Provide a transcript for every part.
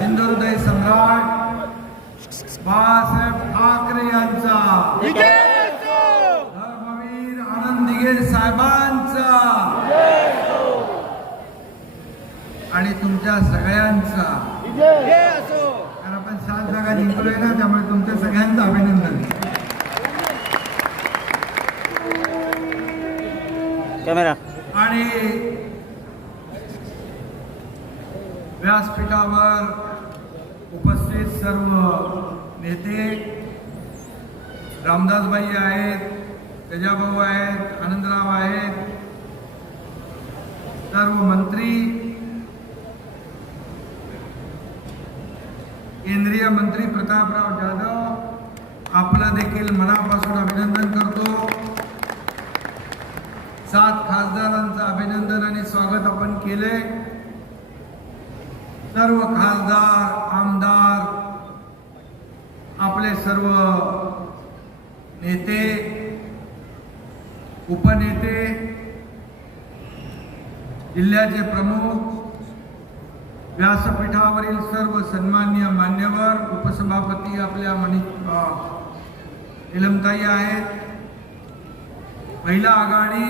हिंदुहृदय सम्राट बाळासाहेब ठाकरे यांचा, धर्मवीर आनंद दिघे साहेबांचा आणि तुमच्या सगळ्यांचा, कारण आपण 7 जागा जिंकलोय ना, त्यामुळे तुमच्या सगळ्यांचं अभिनंदन. कॅमेरा. आणि व्यासपीठावर उपस्थित सर्व नेते, रामदासबाई आहेत, तेजाभाऊ आहेत, आनंदराव आहेत, सर्व मंत्री, केंद्रीय मंत्री प्रतापराव जाधव, आपलं देखील मनापासून अभिनंदन करतो. 7 खासदारांचं अभिनंदन आणि स्वागत आपण केले. सर्व खासदार, आमदार, आपले सर्व नेते, उपनेते, जिल्ह्याचे प्रमुख, व्यासपीठावरील सर्व सन्माननीय मान्यवर, उपसभापती आपल्या निलमताई आहेत, महिला आघाडी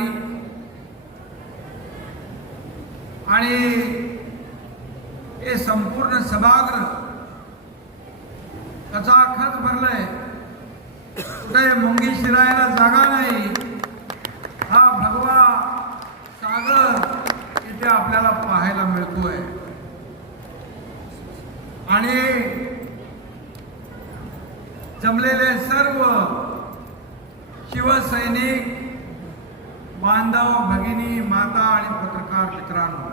आणि हे संपूर्ण सभागृह खचाखच भरलंय. कुठे मुंगी शिरायला जागा नाही. हा भगवा सागर इथे आपल्याला पाहायला मिळतोय. आणि जमलेले सर्व शिवसैनिक बांधव, भगिनी, माता आणि पत्रकार मित्रांनो,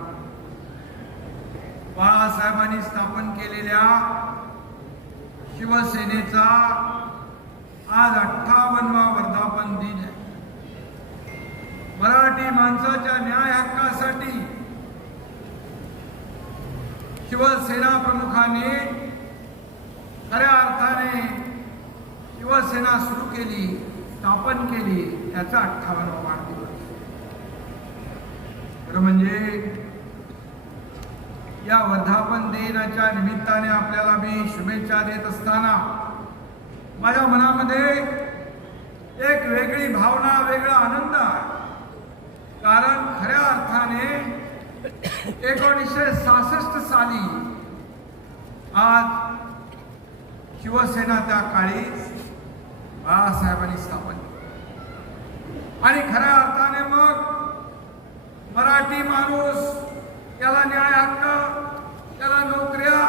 बाळासाहेबांनी स्थापन केलेल्या शिवसेनेचा आज 58वा वर्धापन दिन आहे. मराठी माणसाच्या न्याय हक्कासाठी शिवसेना प्रमुखांनी खऱ्या अर्थाने शिवसेना सुरू केली, स्थापन केली, त्याचा 58वा वाढदिवस. खरं म्हणजे या वर्धापन दिनाच्या निमित्ताने आपल्याला मी शुभेच्छा देत असताना माझ्या मनामध्ये एक वेगळी भावना, वेगळा आनंद आहे. कारण खऱ्या अर्थाने 1966 साली आज शिवसेना त्या काळी बाळासाहेबांनी स्थापन केली आणि खऱ्या अर्थाने मग मराठी माणूस, त्याला न्याय हक्क, त्याला नोकऱ्या,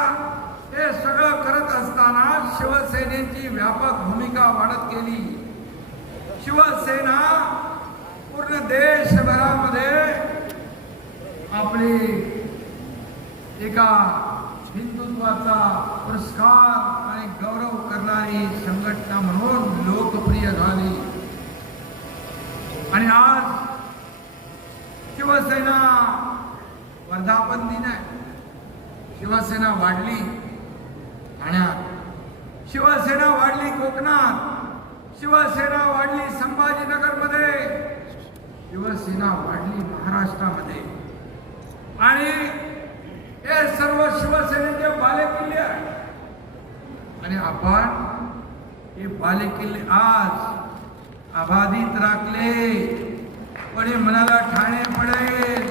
हे सगळं करत असताना शिवसेनेची व्यापक भूमिका वाढत गेली. शिवसेना पूर्ण देशभरामध्ये आपली एका हिंदुत्वाचा पुरस्कार आणि गौरव करणारी संघटना म्हणून लोकप्रिय झाली. आणि आज शिवसेना वर्धापन दिन आहे. शिवसेना वाढली ठाण्यात, शिवसेना वाढली कोकणात, शिवसेना वाढली संभाजीनगरमध्ये, शिवसेना वाढली महाराष्ट्रामध्ये. आणि हे सर्व शिवसेनेचे बालेकिल्ले आहेत. आणि आपण हे बालेकिल्ले आज अबाधित राखले. कोणी म्हणाला ठाणे पडेल,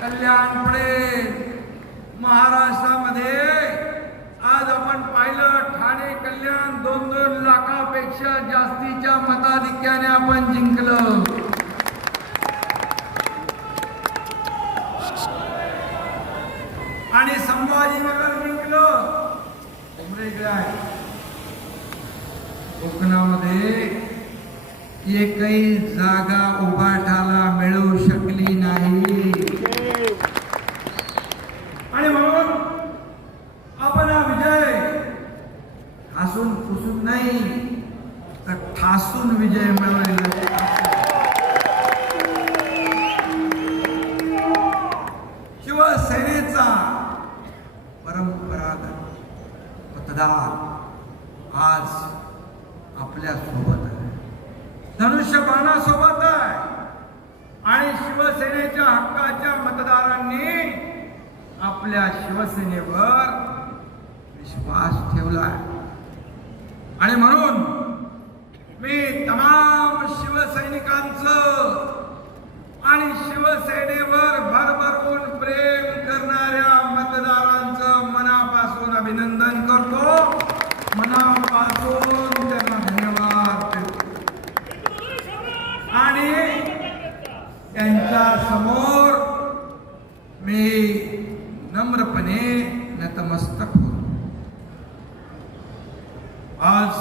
कल्याण पडेल, महाराष्ट्रामध्ये आज आपण पाहिलं ठाणे, कल्याण 2-2 लाखापेक्षा जास्तीच्या मताधिक्याने आपण जिंकलं. आणि संभाजीनगर जिंकलं. कोकणामध्ये एकही जागा उभाटाला मिळू शकली नाही. आणि म्हणून आपण हा विजय हसून पुसून नाही तर ठासून विजय मिळवलेला. शिवसेनेचा परंपरागत मतदार आज आपल्या सोबत आहे, धनुष्यबाणासोबत आहे. आणि शिवसेनेच्या हक्काच्या मतदारांनी आपल्या शिवसेनेवर विश्वास ठेवलाय. आणि म्हणून मी तमाम शिवसैनिकांचं आणि शिवसेनेवर भरभरून प्रेम करणाऱ्या मतदारांचं मनापासून अभिनंदन करतो, मनापासून त्यांना धन्यवाद देतो. आणि त्यांच्या समोर मी नम्रपणे नतमस्तक होतो. आज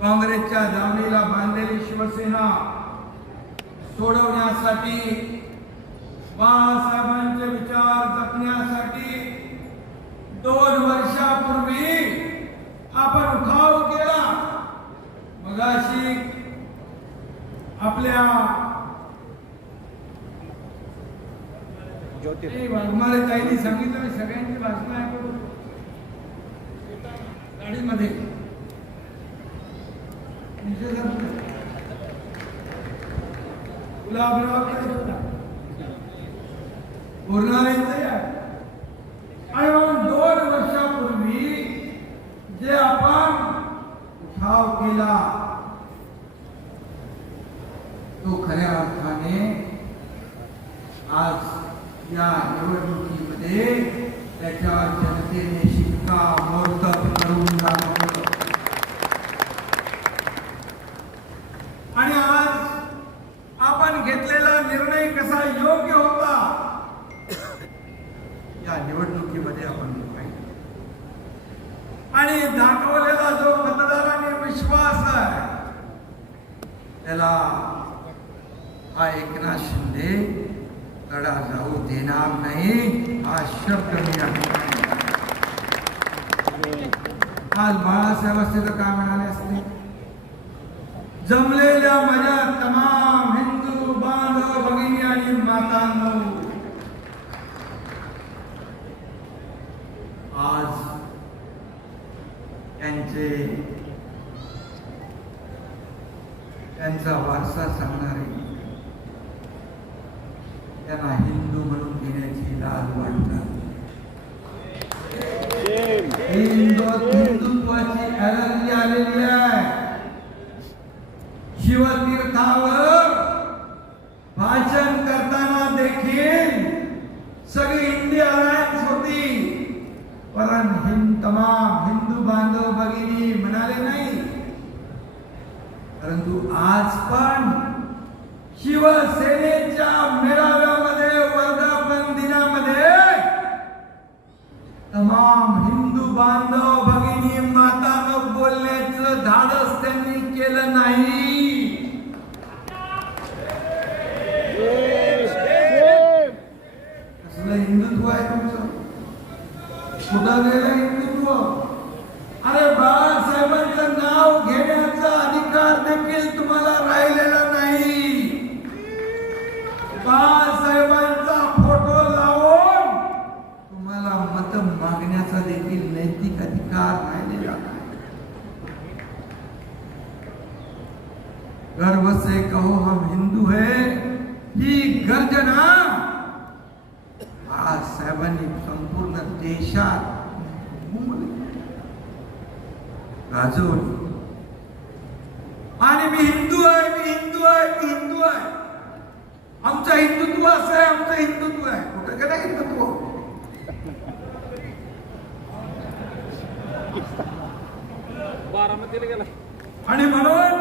काँग्रेसच्या दावणीला बांधलेली शिवसेना सोडवण्यासाठी, बाळासाहेबांचे विचार जपण्यासाठी 2 वर्षापूर्वी आपण उठाव केला. मगाशी आपल्या वाघमारे ताईंनी सांगितलं, मी सगळ्यांची भाषण ऐकतो गाडीमध्ये. गुलाबराव बोलणाऱ्यांचं आणि म्हणून 2 वर्षापूर्वी जे आपण उठाव केला तो खऱ्या अर्थाने आज या निवडणुकीमध्ये त्याच्यावर जनतेने शिक्कामोर्तब करून दाखवलं. आणि आज आपण घेतलेला निर्णय कसा योग्य होता या निवडणुकीमध्ये आपण पाहिलं. आणि दाखवलेला जो मतदारांनी विश्वास आहे त्याला हा एकनाथ शिंदे लढा जाऊ देणार नाही, हा शब्द मी आज बाळासाहेब असते तर काय म्हणाले असते, जमलेल्या माझ्या तमाम हिंदू बांधव भगिनी आणि मातांनो, आज त्यांचा वारसा सांगणारे त्यांना हिंदू म्हणून घेण्याची लाज वाटतात. हिंदुत्वाची ॲलर्जी आलेली आहे. शिवतीर्थावर भाषण करताना देखील सगळी इंडिया अलायन्स होती, परंतु तमाम हिंदू बांधव भगिनी म्हणाले नाही. परंतु आज पण शिवसेनेच्या मेळाव्यामध्ये, वर्धापन दिनामध्ये तमाम हिंदू बांधव भगिनी मातांनो बोलण्याचं धाडस त्यांनी केलं नाही. कसलं हिंदुत्व आहे तुमचं? कुठं गेलं हिंदुत्व? अरे बाळासाहेबांचं नाव घेण्याचा अधिकार देखील तुम्हाला राहिलेला नाही. बाळासाहेबांचा फोटो लावून तुम्हाला मत मागण्याचा देखील नैतिक अधिकार राहिलेला नाही. गर्व से कहो हम हिंदू है ही गर्जना बाळासाहेबांनी संपूर्ण देशात गाजवली. आणि मी हिंदू आहे, मी हिंदू आहे, मी हिंदू आहे. आमचं हिंदुत्व असं आहे, आमचं हिंदुत्व आहे. कुठं गेलं हिंदुत्व? बारामतीला गेला. आणि म्हणून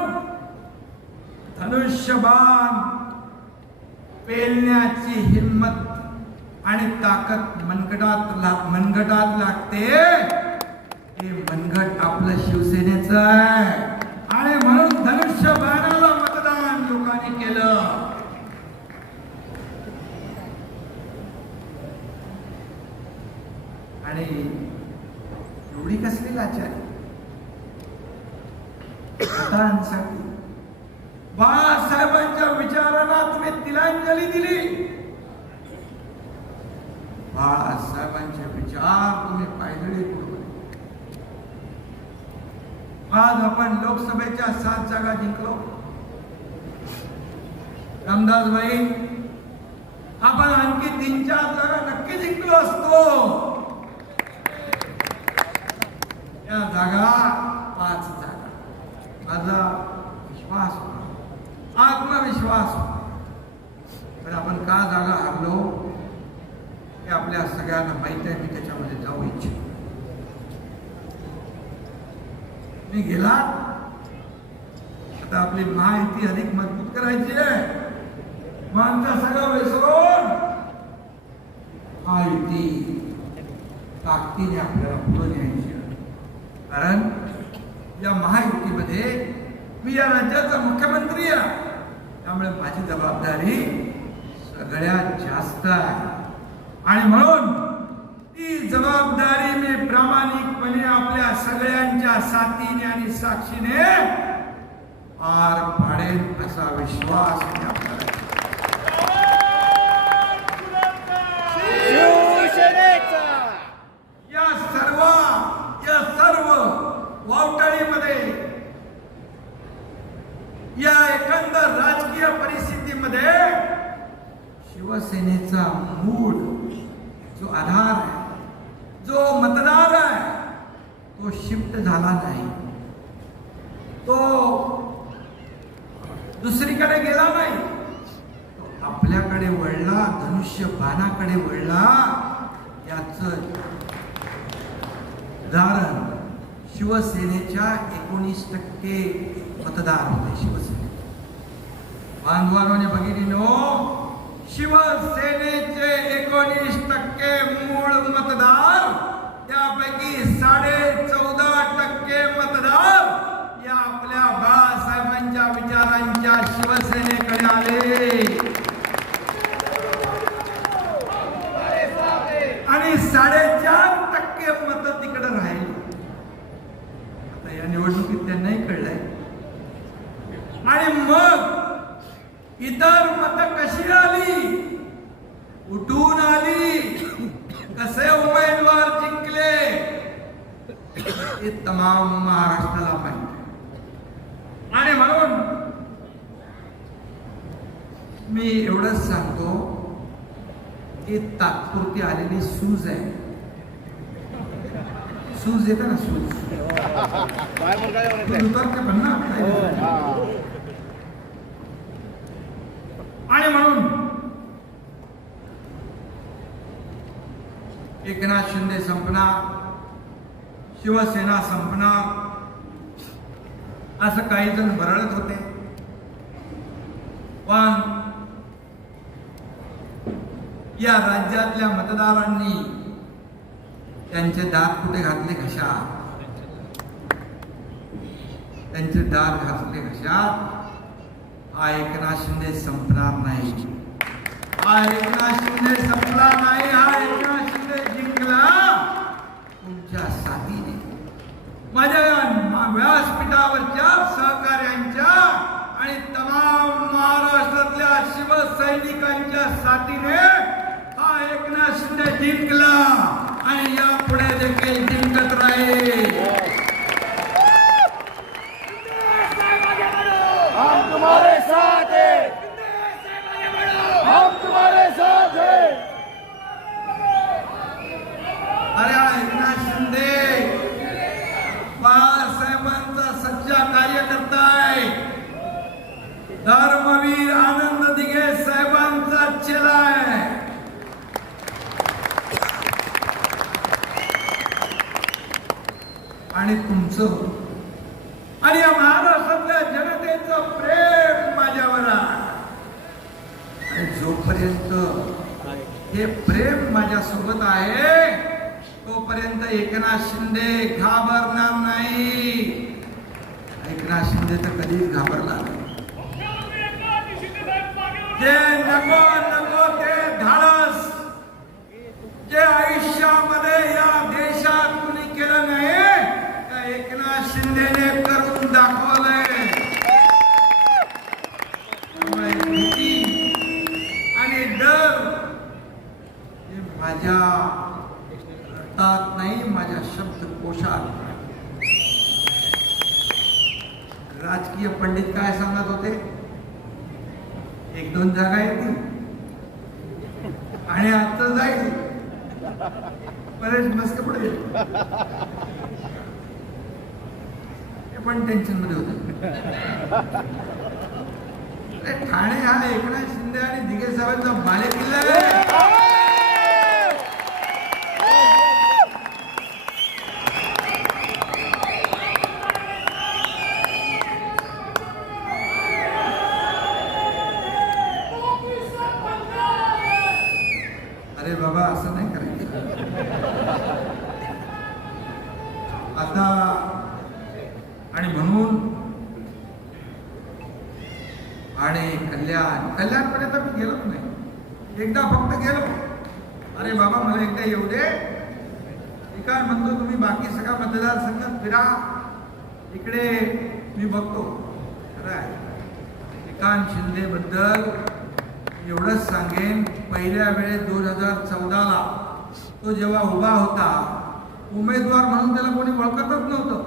धनुष्यबाण पेलण्याची हिम्मत आणि ताकद मनगटात लागते. हे मनगट आपलं शिवसेनेचं आहे. आणि म्हणून धनुष्यबाणाला मतदान लोकांनी केलं. आणि एवढी कसली लाचारी मतांसाठी? बाळासाहेबांच्या विचारांना तुम्ही तिलांजली दिली. बाळासाहेबांचे विचार तुम्ही पायदळी पुरवले. आज आपण लोकसभेच्या 7 जागा जिंकलो. रामदासबाई, आपण आणखी 3-4 जागा नक्की जिंकलो असतो. या जागा 5 जागा. माझा विश्वास होता, आत्मविश्वास होता. पण आपण का जागा हारलो हे आपल्या सगळ्यांना माहित आहे. मी त्याच्यामध्ये जाऊ इच्छितो. मी गेला आता आपली माहिती अधिक मजबूत करायची आहे. मानचा सगळं विसरून माहिती ताकदीने आपल्याला पुढे न्यायची आहे. कारण या महायुतीमध्ये मी या राज्याचा मुख्यमंत्री आहे. त्यामुळे माझी जबाबदारी सगळ्यात जास्त आहे आणि म्हणून ती जबाबदारी मी प्रामाणिकपणे आपल्या सगळ्यांच्या साथीने आणि साक्षीने पार पाडेल असा विश्वास मी आपल्याला. या सर्व वावटळीमध्ये, या एकंदर राजकीय परिस्थितीमध्ये शिवसेनेचा मूळ जो आधार आहे, जो मतदार आहे, तो शिफ्ट झाला नाही. तो दुसरीकडे गेला नाही. तो आपल्याकडे वळला, धनुष्य बाणाकडे वळला. याच उदाहरण शिवसेनेच्या 19% मतदार होते. शिवसेने बांधवांनी बघितली शिवसेनेचे 19% मूळ मतदार, त्यापैकी 14.5% मतदार या आपल्या बाळासाहेबांच्या विचारांच्या शिवसेनेकडे आले आणि 4.5% मत तिकडे राहील. आता या निवडणुकीत त्यांनाही कळलंय. आणि मग इतर मत कशी आली, उठून आली, कसे उमेदवार जिंकले हे तमाम महाराष्ट्राला माहिती. आणि म्हणून मी एवढंच सांगतो की तात्पुरती आलेली सूज आहे. सूज येते ना, सूज उतरते पण ना. आणि म्हणून एकनाथ शिंदे संपणार, शिवसेना संपणार असं काही जण बरळत होते. पण या राज्यातल्या मतदारांनी त्यांचे दात कुठे घातले? घशात. त्यांचे दात घातले घशात. हा एकनाथ शिंदे संपणार नाही. हा एकनाथ शिंदे संपला नाही. हा एकनाथ शिंदे जिंकला तुमच्या साथीने, माझ्या व्यासपीठावरच्या सहकार्यांच्या आणि तमाम महाराष्ट्रातल्या शिवसैनिकांच्या साथीने हा एकनाथ शिंदे जिंकला आणि यापुढे देखील जिंकत राहील. हम तुम्हारे साथ हैं, हम तुम्हारे साथ हैं. अरे एकनाथ शिंदे बाळासाहेबांचा सच्चा कार्यकर्ता आहे. धर्मवीर आनंद दिघे साहेबांचा चेला आहे. आणि तुमचं आणि या महाराष्ट्रातल्या जनतेचं प्रेम माझ्यावर आहे. आणि जोपर्यंत हे प्रेम माझ्यासोबत आहे तोपर्यंत एकनाथ शिंदे घाबरणार नाही. एकनाथ शिंदे तर कधीच घाबरला नाही. जे नको नको ते धाडस जे आयुष्यामध्ये या देशात कुणी केलं नाही, त्या एकनाथ शिंदेने करून दाखवलंय. भीती आणि डर हे माझ्या रक्तात नाही, माझ्या शब्दकोशात. राजकीय पंडित काय सांगत होते? 1-2 जागा येतील आणि आता जाईल बरेच मस्त पडेल. हे पण टेन्शन मध्ये होत. ठाणे हा एकनाथ शिंदे आणि दिघे साहेबांचा बालेकिल्ला आहे. अरे बाबा असं नाही करायचं आता. आणि म्हणून आणि कल्याणपर्यंत मी गेलोच नाही. एकदा फक्त गेलो. अरे बाबा मला एकदा येऊ दे. ठिकाण म्हणतो तुम्ही बाकी सगळा मतदारसंघात फिरा, इकडे मी बघतो. खरं आहे. ठिकाण शिंदे बद्दल एवढंच सांगेन, पहिल्या वेळेस 2014ला तो जेव्हा उभा होता उमेदवार म्हणून त्याला कोणी ओळखतच नव्हतं.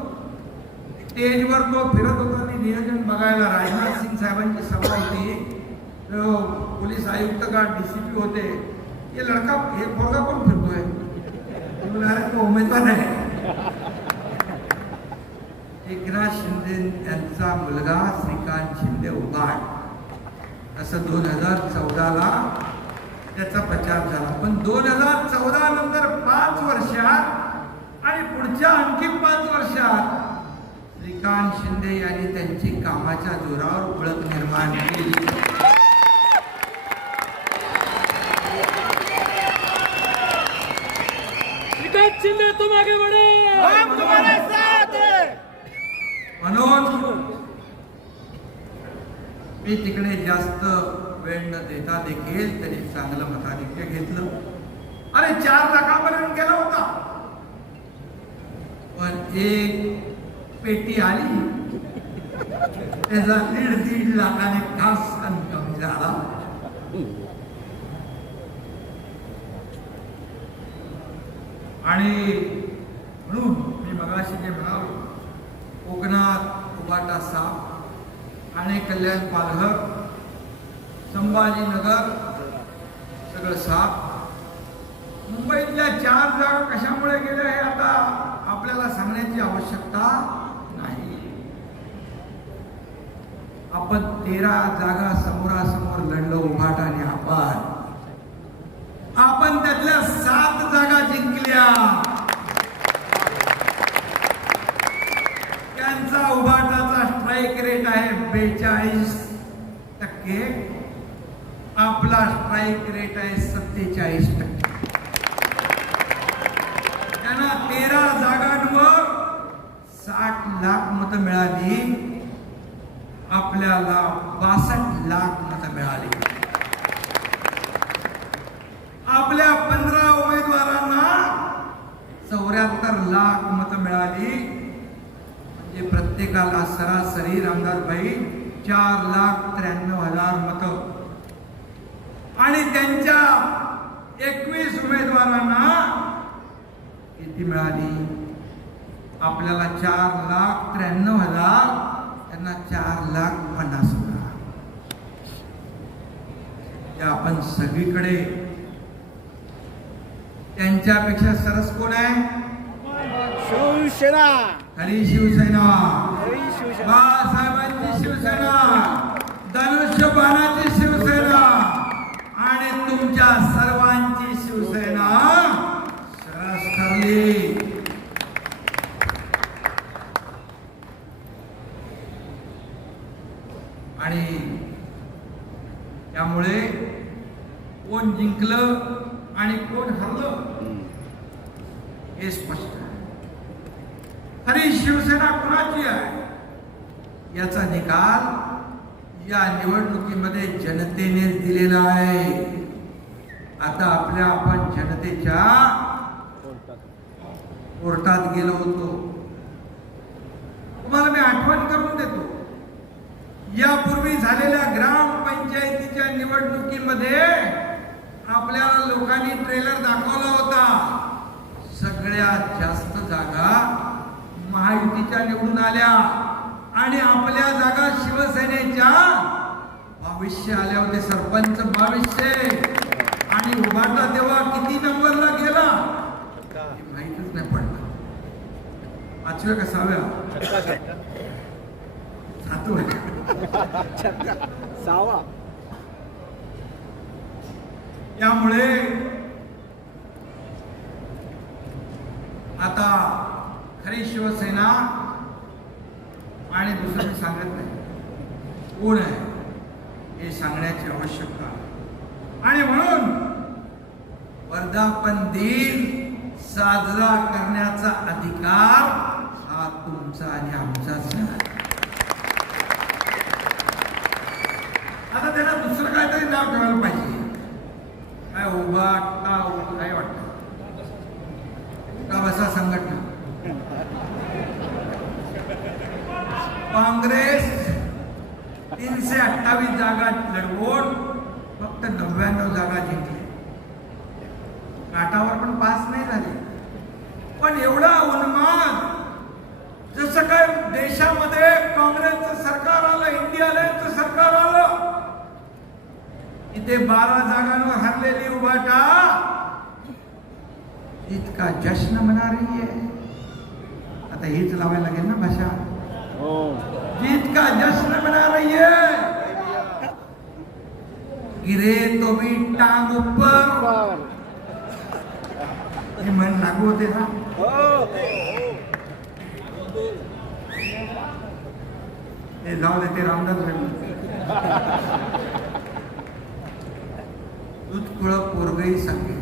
स्टेजवर तो फिरत होता आणि नियोजन बघायला. राजनाथ सिंग साहेबांची सभा होती. तो पोलीस आयुक्त का DCP होते. हे लडका हे पोरगा कोण फिरतोय? तो उमेदवार आहे. एकनाथ शिंदे यांचा मुलगा श्रीकांत शिंदे उभा आहे असं 2014ला त्याचा प्रचार झाला. पण 2014 नंतर 5 वर्षात आणि पुढच्या आणखी 5 वर्षात श्रीकांत शिंदे यांनी त्यांची कामाच्या जोरावर ओळख निर्माण केली. श्रीकांत शिंदे तुम आगे बढ़ो, हम तुम्हारे साथ हैं. म्हणून मी तिकडे जास्त वेळ न देता देखील त्यांनी चांगलं मताधिक्य घेतलं. अरे 4 लाखापर्यंत गेला होता. पण एक पेटी आली त्याचा 1.5 लाखाने खास कमी झाला. आणि म्हणून मी मगाशी जे म्हणालो, कोकणात उबाटा साप, ठाणे, कल्याण, पालघर, संभाजीनगर सगळं साप. मुंबईतल्या 4 जागा कशामुळे गेल्या हे आता आपल्याला सांगण्याची आवश्यकता नाही. आपण 13 जागा समोरासमोर लढलो उभाटा आणि आपण त्यातल्या 7 जागा जिंकल्या. त्यांचा उभाटाचा स्ट्राईक रेट आहे 42%. आपला स्ट्राईक रेट आहे 47%. त्यांना 13 जागांवर 60 लाख मतं मिळाली. आपल्याला 62 लाख मतं मिळाली. आपल्या 15 उमेदवारांना 74 लाख मतं मिळाली. म्हणजे प्रत्येकाला सरासरी रामदासभाई 4,93,000 मतं. आणि त्यांच्या 21 उमेदवारांना किती मिळाली? आपल्याला 4,93,000, त्यांना 4,50,000. आपण सगळीकडे त्यांच्यापेक्षा सरस कोण आहे? शिवसेना. खरी शिवसेना, खरी शिवसेना, बाळासाहेबांची शिवसेना, धनुष्यबाणाची शिवसेना आणि तुमच्या सर्वांची शिवसेना सरस ठरली. आणि त्यामुळे कोण जिंकलं आणि कोण हरलं हे स्पष्ट आहे. खरी शिवसेना कोणाची आहे याचा निकाल या निवडणुकीमध्ये जनतेने दिलेला आहे. आता आपण जनतेच्या कोर्टात गेलो होतो. तुम्हाला मी आठवण करून देतो, यापूर्वी झालेल्या ग्रामपंचायतीच्या निवडणुकीमध्ये आपल्याला लोकांनी ट्रेलर दाखवला होता. सगळ्यात जास्त जागा महायुतीच्या निवडून आल्या आणि आपल्या जागा शिवसेनेच्या 2200 आले होते सरपंच, 2200. आणि उभाटा तेव्हा किती नंबरला गेला हे माहितच नाही पडलं. 5व्या का 6व्या? 6वा. त्यामुळे आता खरी शिवसेना आणि दुसरं मी सांगत नाही कोण आहे हे सांगण्याची आवश्यकता आहे. आणि म्हणून वर्धापन दिन साजरा करण्याचा अधिकार हा तुमचा आणि आमचाच आहे. आता त्याला दुसरं काहीतरी नाव ठेवायला पाहिजे. काय उभाटा काय वाटतं का बसा संघटना? काँग्रेस 328 जागा लढवून फक्त 99 जागा जिंकली. काठावर पण पास नाही झाले. पण एवढा उन्माद, जसं काय देशामध्ये काँग्रेसचं सरकार आलं, इंडिया अलायन्सचं सरकार आलं, इथे 12 जागांवर हरलेली उभाटा इतका जश्न मना रही है. आता हेच लावायला लागेल ना भाषा. इतका जश्न मना रही है गिरे तो भी टांग ऊपर. हे मन लागू होते ना. हे जाऊ दे, ते रामदास उत्कुळ पोरगई सांगे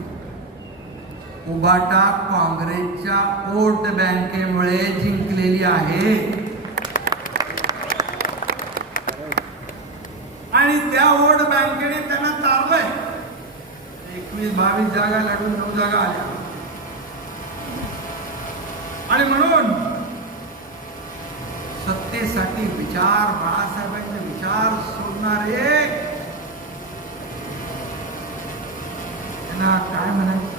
उभाटा काँग्रेसच्या वोट बँकेमुळे जिंकलेली आहे. आणि त्या वोट बँकेने त्यांना तारलंय. 21-22 जागा लढून 9 जागा आल्या. आणि म्हणून सत्तेसाठी विचार, बाळासाहेबांचे विचार सोडणारे त्यांना काय म्हणायचं,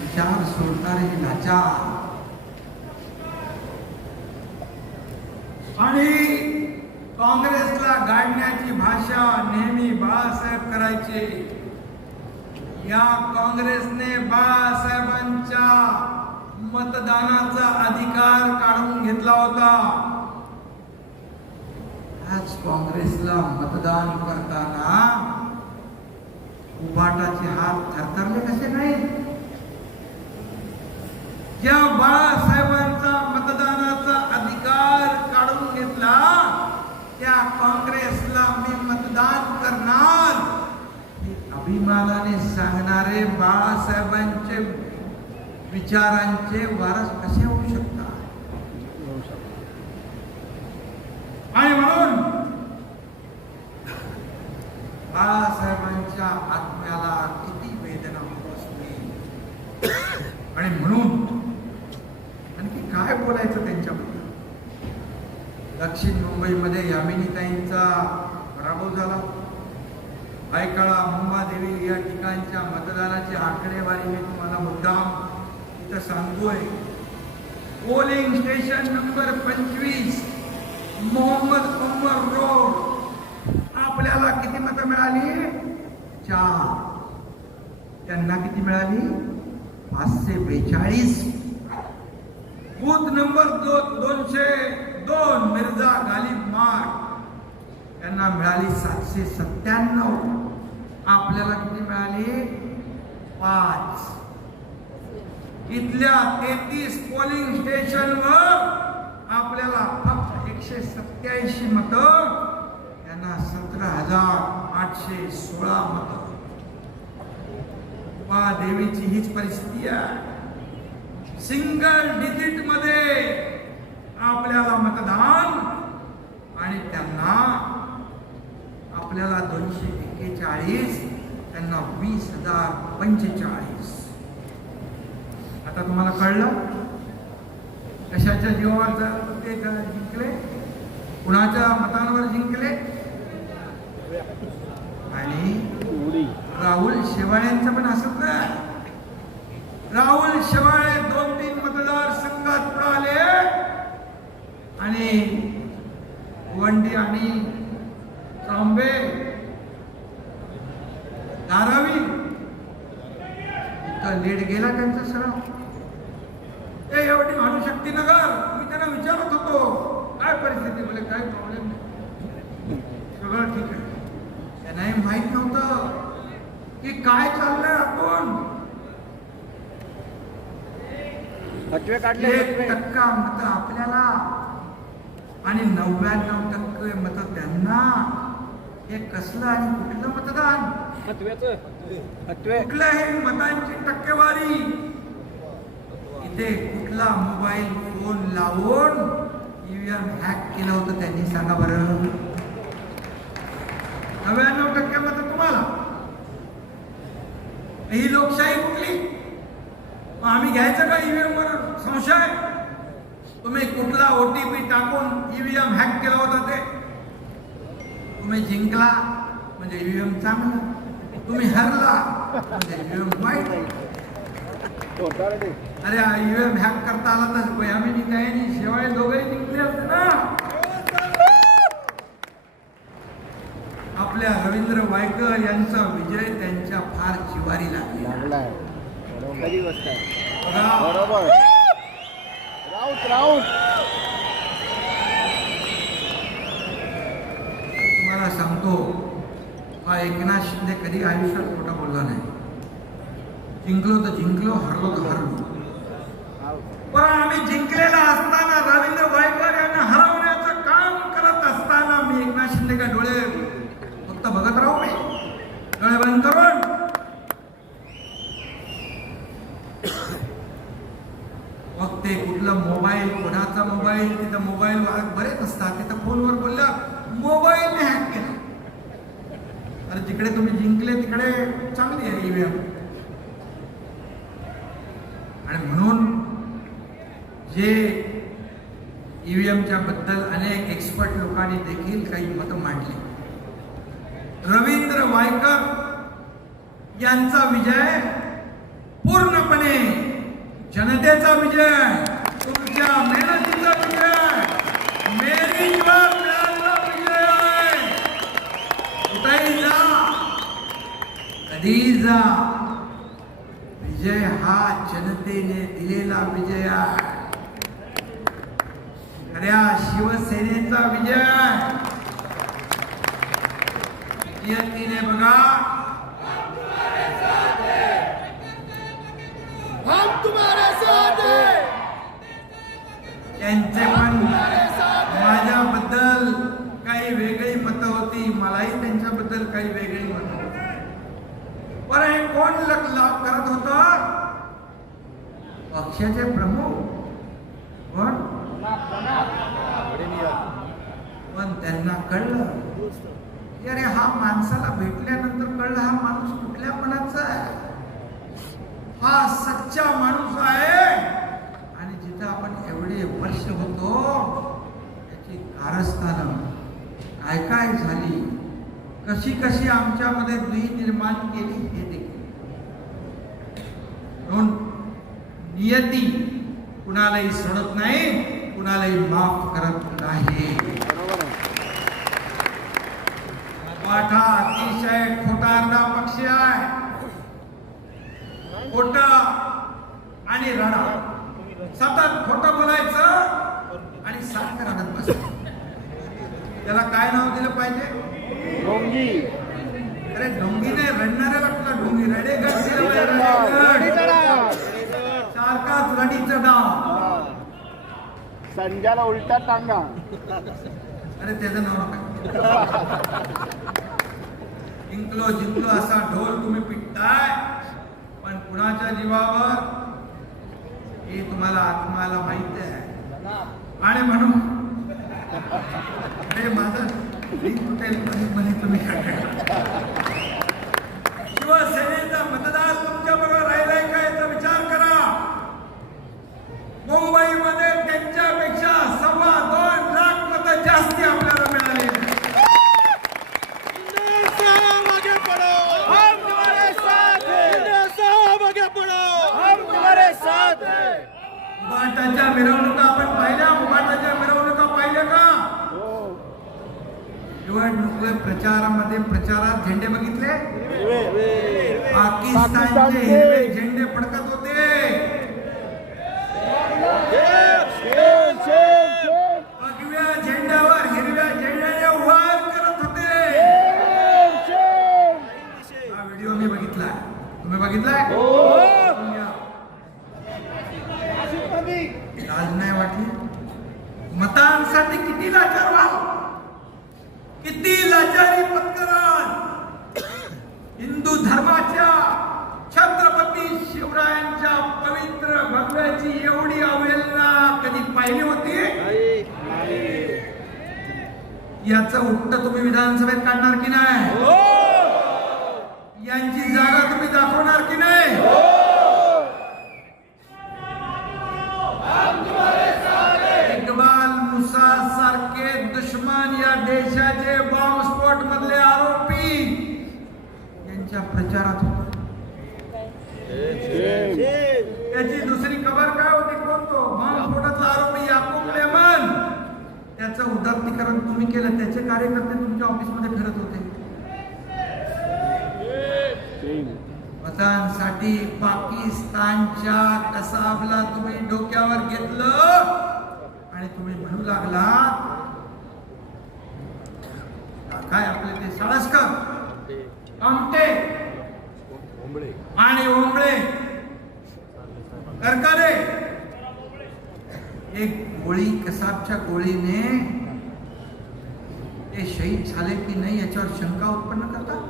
विचार सोडणारे लाचार. आणि काँग्रेसला गाडण्याची भाषा नेहमी बाळासाहेब करायचे. या काँग्रेसने बाळासाहेबांच्या मतदानाचा अधिकार काढून घेतला होता. आज काँग्रेसला मतदान करताना उभाटाचे हात थरथरले कसे नाही? ज्या बाळासाहेबांचा मतदानाचा अधिकार काढून घेतला त्या काँग्रेसला मी मतदान करणार हे अभिमानाने सांगणारे बाळासाहेबांचे विचारांचे वारस कसे होऊ शकतात? आणि म्हणून बाळासाहेबांच्या आत्म्याला किती वेदना होत असते. आणि म्हणून आणखी काय बोलायचं त्यांच्याबद्दल. दक्षिण मुंबईमध्ये यामिनीताईंचा पराभव झाला. आयकाळा, मुंबादेवी या ठिकाणच्या मतदानाची आकडेवारी मी तुम्हाला मुद्दाम इथं सांगतोय. Polling station number 25 Mohammad Umar road आपल्याला किती मतं मिळाली? 4. त्यांना किती मिळाली? 542. बूथ नंबर 202 मिर्झा गालिब मार्ग यांना मिळाली 797. आपल्याला किती मिळाली? 5. इथल्या 33 पोलिंग स्टेशनवर आपल्याला फक्त 187 मतं, त्यांना 17,816 मतं. देवीची हीच परिस्थिती आहे. सिंगल डिजिट मध्ये आपल्याला मतदान आणि त्यांना आपल्याला 241, त्यांना 20,045. आता तुम्हाला कळलं कशाच्या जीवावर ते जिंकले, कुणाच्या मतांवर जिंकले. आणि राहुल शेवाळ्यांचं पण असत ना. राहुल शेवाळे 2-3 मतदार संघात पळाले आणि वंडी आणि ट्रॉम्बे, धारावी तर लीड गेला त्यांचा सराव. ए एवढी भानुशक्ती नगर, मी त्यांना विचारत होतो काय परिस्थिती, म्हणजे काय प्रॉब्लेम नाही, सगळं ठीक आहे. त्यांनाही माहित नव्हतं की काय चाललंय. आपण 1% मत आपल्याला आणि 99% मत त्यांना. हे कसलं आणि कुठलं मतदान, कुठल्याही मतांची टक्केवारी. इथे कुठला मोबाईल फोन लावून ईव्हीएम हॅक केलं होतं त्यांनी, सांगा बरं. 99% मत तुम्हाला. ही लोकशाही कुठली? आम्ही घ्यायचं का ईव्हीएम वर संशय? तुम्ही कुठला OTP टाकून ईव्हीएम हॅक केला होता ते? तुम्ही जिंकला म्हणजे ईव्हीएम चांगला, तुम्ही हरला म्हणजे ईव्हीएम वाईट. अरे ईव्हीएम हॅक करता आला तर आम्ही काही शिवाय दोघेही जिंकले असते ना. आपल्या रवींद्र वायकर यांचा विजय त्यांच्या फार जिवारी लागला. बरोबर. तुम्हाला सांगतो, हा एकनाथ शिंदे कधी आयुष्यात खोटा बोलला नाही. जिंकलो तर जिंकलो, हरलो तर हरलो. पण आम्ही जिंकलेला असताना, रवींद्र वायकर यांना हरवण्याचं काम करत असताना मी एकनाथ शिंदे का डोळे फक्त बघत राहू, मी डोळे बंद करून. मग ते कुठलं मोबाईल, कोणाचा मोबाईल, तिथं मोबाईल बरेच असतात, तिथं फोनवर बोललं मोबाईलने हॅक केला. अरे जिकडे तुम्ही जिंकले तिकडे चांगली आहे ईव्हीएम. आणि म्हणून जे ईव्हीएमच्या बद्दल अनेक एक्सपर्ट लोकांनी देखील काही मतं मांडली. रवींद्र वायकर यांचा विजय पूर्णपणे जनतेचा विजय, तुमच्या मेहनतीचा विजय, मेरिटवर मिळालेला विजय आहे. कुठेही जा, कधी जा, विजय हा जनतेने दिलेला विजय आहे. खऱ्या शिवसेनेचा विजय. नियतीने बघा, हम तुम्हारे साथ हैं. त्यांचे पण माझ्याबद्दल काही वेगळी मतं होती, मलाही त्यांच्याबद्दल काही वेगळी मतं होती. पण हे कोण लाभ करत होत? पक्षाचे प्रमुख कोण? पण त्यांना कळलं की अरे हा माणसाला भेटल्यानंतर कळलं हा माणूस कुठल्या मनाचा आहे. हा सच्चा माणूस आहे. आणि जिथं आपण एवढे वर्ष होतो त्याची कारस्थानं काय काय झाली, कशी कशी आमच्यामध्ये द्वी निर्माण केली हे देखील. म्हणून नियती कुणालाही सोडत नाही, कुणालाही माफ करत नाही. मराठा अतिशय खोटारडा पक्ष आहे. खोट आणि रडा, सतत खोटं बोलायचं आणि सारखं रडत बसायचं. त्याला काय नाव दिलं पाहिजे? ढोंगी. अरे ढोंगीने रडणाऱ्याला कुठला ढोंगी? रडेगड सारखाच रडीचं नाव. संजाला उलटा टांगा. अरे त्याचं नाव नका. जिंकलो जिंकलो असा ढोल तुम्ही पिटताय, पण कुणाच्या जीवावर हे तुम्हाला आत्माला माहित आहे. आणि म्हणून हे माझं म्हणे तुम्ही शिवसेनेचा मतदार तुमच्या बरोबर राहिलाय का याचा विचार करा. मुंबईमध्ये त्यांच्यापेक्षा 2.25 लाख मतं जास्ती आपल्याला मिळाली. उबाटाच्या मिरवणुका आपण पाहिल्या? उबाटाच्या मिरवणुका पाहिल्या का? निवडणूक प्रचारामध्ये प्रचारात झेंडे बघितले? पाकिस्तानचे पाकिस्तानचे हिरवे झेंडे फडकत होते. भगव्या झेंड्यावर हिरव्या झेंड्याने वार करत होते. हा व्हिडिओ मी बघितलाय. तुम्ही बघितलाय? लाज नाही वाटली? मतांसाठी किती लाचार व्हाल, किती लाचारी पत्कराल. हिंदू धर्माच्या छत्रपती शिवरायांच्या पवित्र भगव्याची एवढी अवहेलना कधी पाहिली होती? याचं उत्तर तुम्ही विधानसभेत काढणार की नाही? यांची जागा तुम्ही दाखवणार की नाही? इक्बाल मुसा सारखे दुश्मन, या देशाचे बॉम्बस्फोट मधले आरोपी यांच्या प्रचारात होते. याची दुसरी खबर काय होती? कोण तो बॉम्बस्फोटातला आरोपी याकूब लेमन. त्याचं उदात्तीकरण तुम्ही केलं. त्याचे कार्यकर्ते तुमच्या ऑफिसमध्ये फिरत होते. मतांसाठी पाकिस्तानच्या कसाबला तुम्ही डोक्यावर घेतलं आणि तुम्ही म्हणू लागला काय आपले ते साळसकर, आमटे आणि ओंबळे करकरे एक गोळी, कसाबच्या गोळीने ते शहीद झाले की नाही याच्यावर शंका उत्पन्न करतात.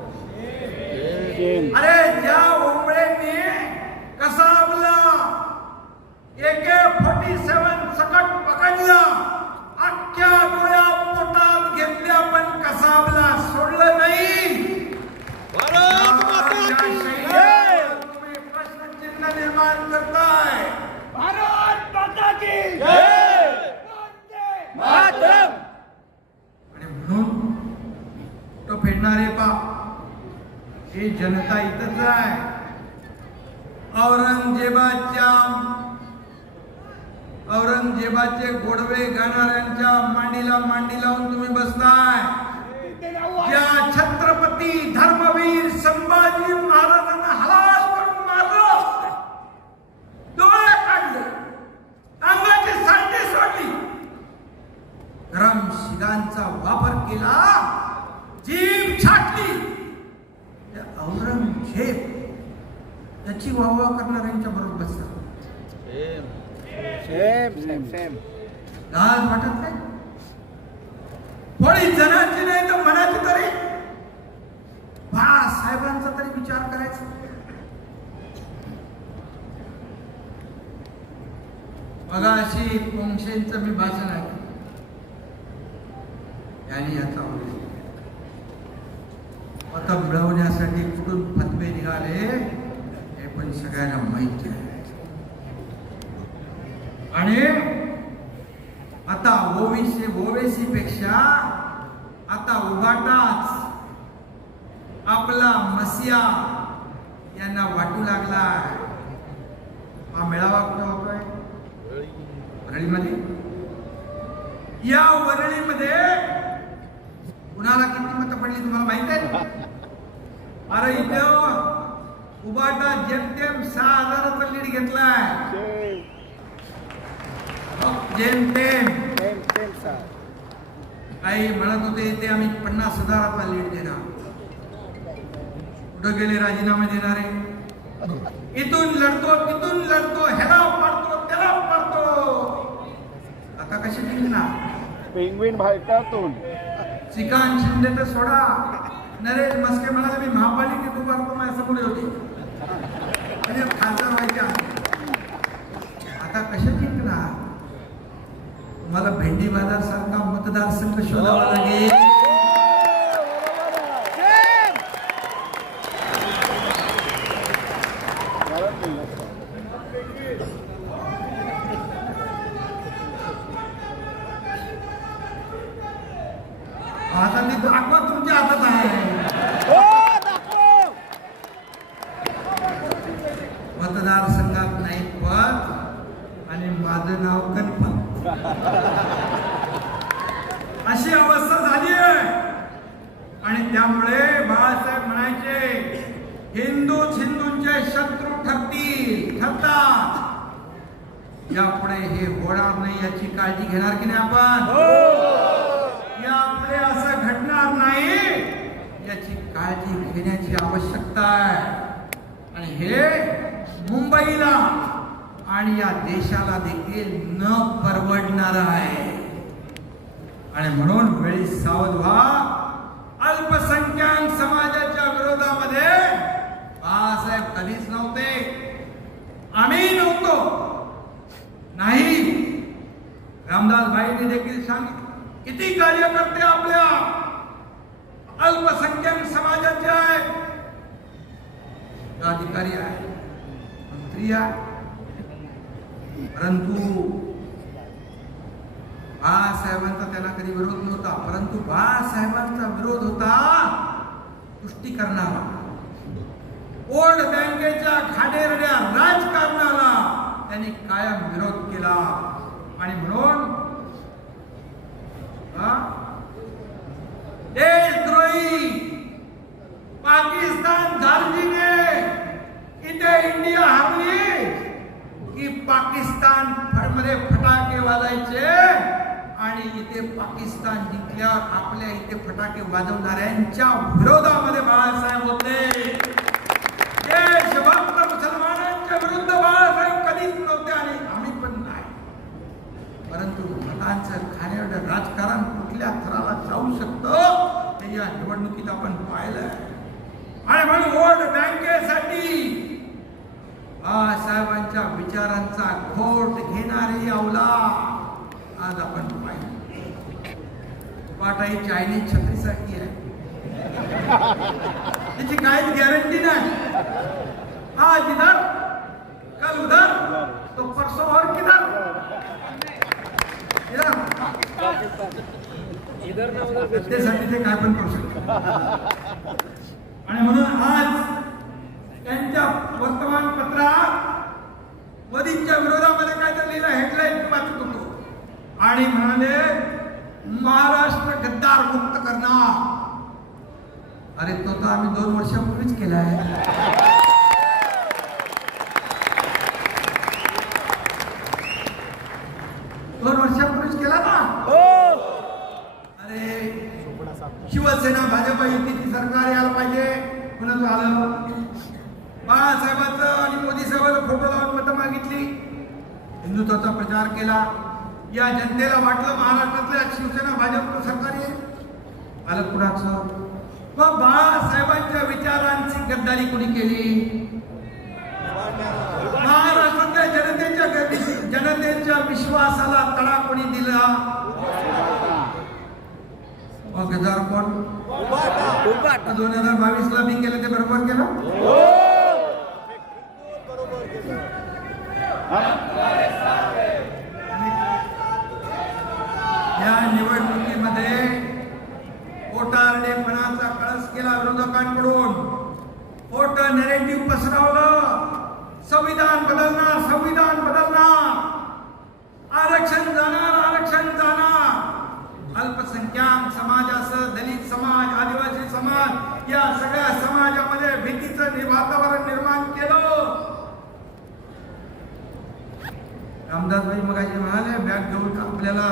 अरे ज्या ओंबळेने कसाबला AK-47 सकट पकडला, अख्ख्या डोळ्या पोटात घेतल्या, पण कसाबला सोडलं नाही. तुम्ही प्रश्नचिन्ह निर्माण करताय. भारत माता की आणि म्हणून तो फेडणारे बाप ही जनता इथंच आहे. औरंगजेबाचे गोडवे गाणाऱ्यांच्या मांडीला मांडी लावून तुम्ही बसताय. ज्या छत्रपती धर्मवीर संभाजी महाराजांना हलाल करून मारलं, डोळे काढले, अंगाची सांडी सोडली, गरम शिगांचा वापर केला, जीभ छाटली, औरंगजेब त्याची वाहवा करणाऱ्यांच्या बरोबर बसतात. लाज वाटत नाही? थोडी जनाची नाही तर मनाची तरी बाळासाहेबांचा तरी विचार करायचा. बघा अशी पोंक्षेंचं मी भाषण ऐकलं. यांनी याचा मत मिळवण्यासाठी कुठून फतवे निघाले हे पण सगळ्यांना माहिती आहे. आणि आता ओवेसी पेक्षा आता उभाटाच आपला मसिया यांना वाटू लागला. हा मेळावा कुठे होतोय? वरळीमध्ये. या वरळीमध्ये कुणाला किती मतं पडली तुम्हाला माहित आहे? अरे इथं उभाटा जेमतेम 6,000चा लीड घेतलाय. जेमतेम काही म्हणत होते ते आम्ही 50,000चा लीड देणार. कुठं गेले राजीनामे देणारे? इथून लढतो तिथून लढतो, ह्याला पाडतो त्याला पाडतो. आता कशी जिंकणार? पेंग्विन भारतातून श्रीकांत शिंदे तर सोडा, नरेश मस्के म्हणाले मी महापालिकेत उभारतो, माझ्या समोर होती म्हणजे खासदार व्हायच्या. आता कशा जिंकणार? तुम्हाला भेंडी बाजार सारखा मतदारसंघ शोधावा लागेल. आता ती दाखवा तुमच्या हातात आहे. मतदारसंघात नाही पद आणि माझं नाव गणपत, अशी अवस्था झाली आहे. त्यामुळे बाळासाहेब म्हणायचे हिंदूंचे शत्रू ठरतात. यापुढे हे होणार नाही याची काळजी घेणार की नाही आपण? यापुढे असं घडणार नाही याची काळजी घेण्याची आवश्यकता आहे. आणि हे मुंबईला आणि या देशाला देखील न परवडणार आहे. आणि म्हणून वेळी सावध व्हा. अल्पसंख्याक समाजाच्या विरोधामध्ये बाळासाहेब कधीच नव्हते, आम्ही नव्हतो. नाही, रामदास भाईंनी देखील सांगितलं किती कार्यकर्ते आपल्या अल्पसंख्याक समाजाचे आहेत, अधिकारी आहेत, मंत्री आहेत. परंतु बाळासाहेबांचा त्यांना कधी विरोध नव्हता. परंतु बाळासाहेबांचा विरोध होता तुष्टीकरणाला, वोट बँकेच्या खाडेरड्या राजकारणाला त्यांनी कायम विरोध केला. आणि म्हणून देशद्रोही पाकिस्तान झार्जीने इथे इंडिया हरली की पाकिस्तान मध्ये फटाके वाजायचे आणि इथे पाकिस्तान जिंकल्यावर आपल्या इथे फटाके वाजवणाऱ्यांच्या विरोधामध्ये बाळासाहेब होते. देशभक्त मुसलमानांच्या विरुद्ध बाळासाहेब कधीच नव्हते आणि आम्ही पण नाही. परंतु मतांचं खाण्यावर राजकारण कुठल्या थराला जाऊ शकतं हे या निवडणुकीत आपण पाहिलं. आणि म्हणून वोट बँकेसाठी बाळासाहेबांच्या विचारांचा घोट घेणारी अवलाद आज आपण पाहिजे. पाटाई चायनीज छत्रीसारखी आहे, त्याची काहीच गॅरंटी नाही. आज इधर कल उधर तो परसों और किधर त्यासाठी ते काय पण करू शकतो. आणि म्हणून आज त्यांच्या वर्तमानपत्रात मोदींच्या विरोधामध्ये काय तर लिहिलं, हेडलाईन वाचत होतो आणि म्हणाले महाराष्ट्र गद्दार मुक्त करणार. अरे तो तर आम्ही 2 वर्षापूर्वीच केला आहे. 2 वर्षापूर्वीच केला ना. अरे शिवसेना भाजप युतीची सरकार यायला पाहिजे, कुणाचं आलं? बाळासाहेबांचं आणि मोदी साहेबांचं फोटो लावून मतं मागितली, हिंदुत्वाचा प्रचार केला. या जनतेला वाटलं महाराष्ट्रातल्या शिवसेना भाजपचं सरकार येईल, आलं कुणाचं? मग बाळासाहेबांच्या विचारांची गद्दारी कोणी केली? महाराष्ट्रातल्या जनतेच्या विश्वासाला तडा कोणी दिला? मग गद्दार कोण? 2022 ला मी केलं ते बरोबर केलं. या निवडणुकीमध्ये खोटारडेपणाचा कळस केला विरोधकांकडून. खोटं नॅरेटिव्ह पसरवलं. संविधान बदलणार, संविधान बदलणार, आरक्षण जाणार. अल्पसंख्याक समाजासह दलित समाज, आदिवासी समाज या सगळ्या समाजामध्ये भीतीचं वातावरण निर्माण केलं. रामदासभाई मगाशी म्हणाले बॅग घेऊन आपल्याला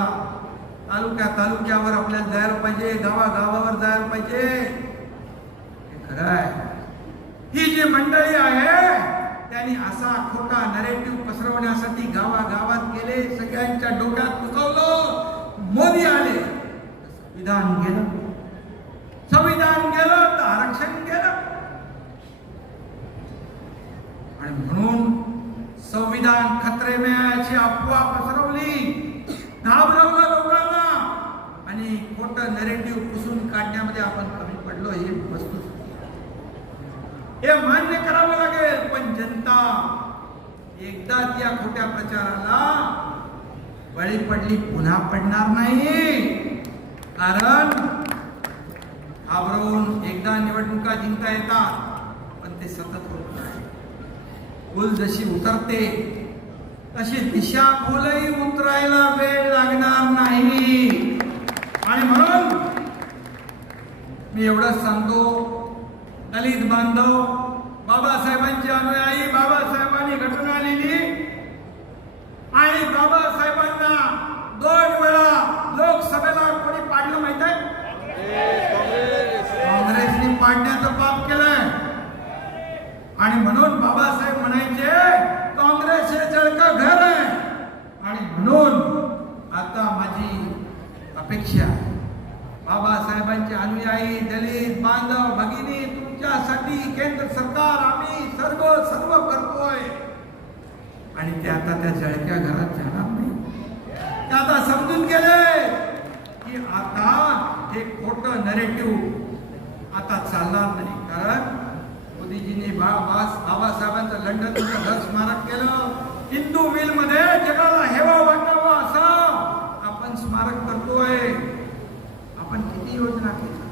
तालुक्यावर आपल्याला जायला पाहिजे, गावागावावर जायला पाहिजे. हे खरं आहे. ही जी मंडळी आहे त्यांनी असा खोटा नॅरेटिव्ह पसरवण्यासाठी गावागावात गेले, सगळ्यांच्या डोक्यात घुसवलं. मोदी आले, संविधान गेलं तर आरक्षण गेलं. आणि म्हणून संविधान खतरे में याची अफवा पसरवली, घाबरवलं लोकांना आणि खोटं नॅरेटिव्ह पुसून काढण्यामध्ये आपण कमी पडलो. ही वस्तुस्थिती हे मान्य करावं लागेल. पण जनता एकदाच या खोट्या प्रचाराला बळी पडली, पुन्हा पडणार नाही. कारण घाबरवून एकदा निवडणुका जिंकता येतात, पण ते सतत होत नाही. भूल जशी उतरते तशी दिशाभूलही उतरायला वेळ लागणार नाही. आणि म्हणून मी एवढंच सांगतो, दलित बांधव, बाबासाहेबांची अनुयायी, बाबासाहेबांनी घटना लिहिली आणि बाबासाहेबांना 2 वेळा लोकसभेला कोणी पाडलं माहित आहे? काँग्रेसने पाडण्याचं पाप केलंय. आणि म्हणून बाबासाहेब म्हणायचे काँग्रेस हे जळका घर आहे. आणि म्हणून आता माझी अपेक्षा, बाबासाहेबांचे अनुयायी, दलित बांधव भगिनी, तुमच्यासाठी केंद्र सरकार आम्ही सर्व करतोय. आणि ते आता त्या जळक्या घरात जाणार नाही. ते आता समजून गेले की आता हे खोटं नरेटिव्ह आता चालणार नाही. कारण मोदीजींनी बाबासाहेबांचं लंडनचं घर स्मारक केलं. हिंदू मिल मध्ये जगाला हेवा वाटावा असं आपण स्मारक करतोय. आपण किती योजना केल्या?